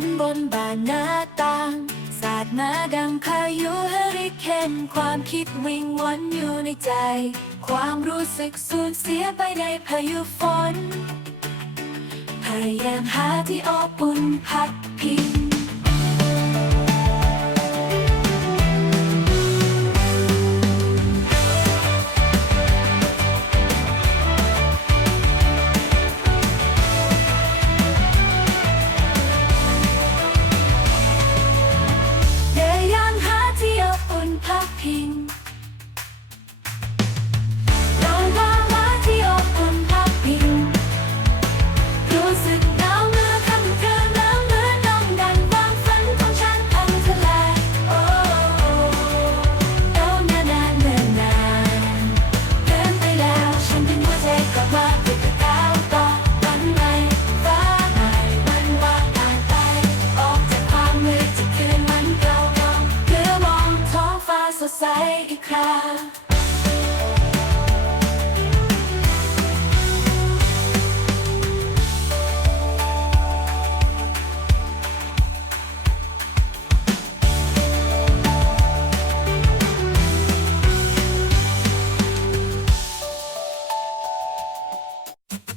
นบนบานหน้าต่าง สาดมาดังพายุเฮอริเคนความคิดวิงวนอยู่ในใจ ความรู้สึกสูญเสียไปในพายุฝนพยายามหาที่อบอุ่นพักพิง ใสอีกครั้ง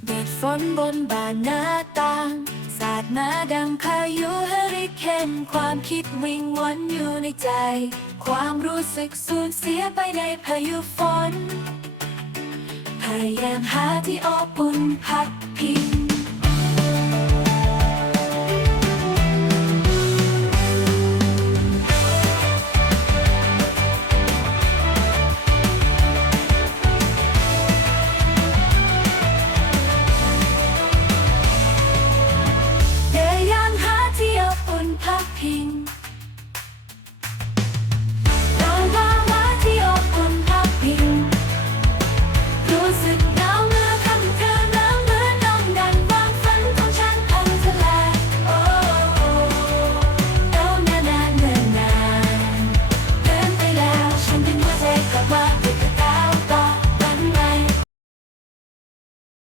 เบ็ดฝนบนบานหน้าต่างสาดมาดังพายุเฮอริเคนความคิดวิ่งวนอยู่ในใจความรู้สึกสูญเสียไปในพายุฝนพยายามหาที่อบอุ่นพักพิง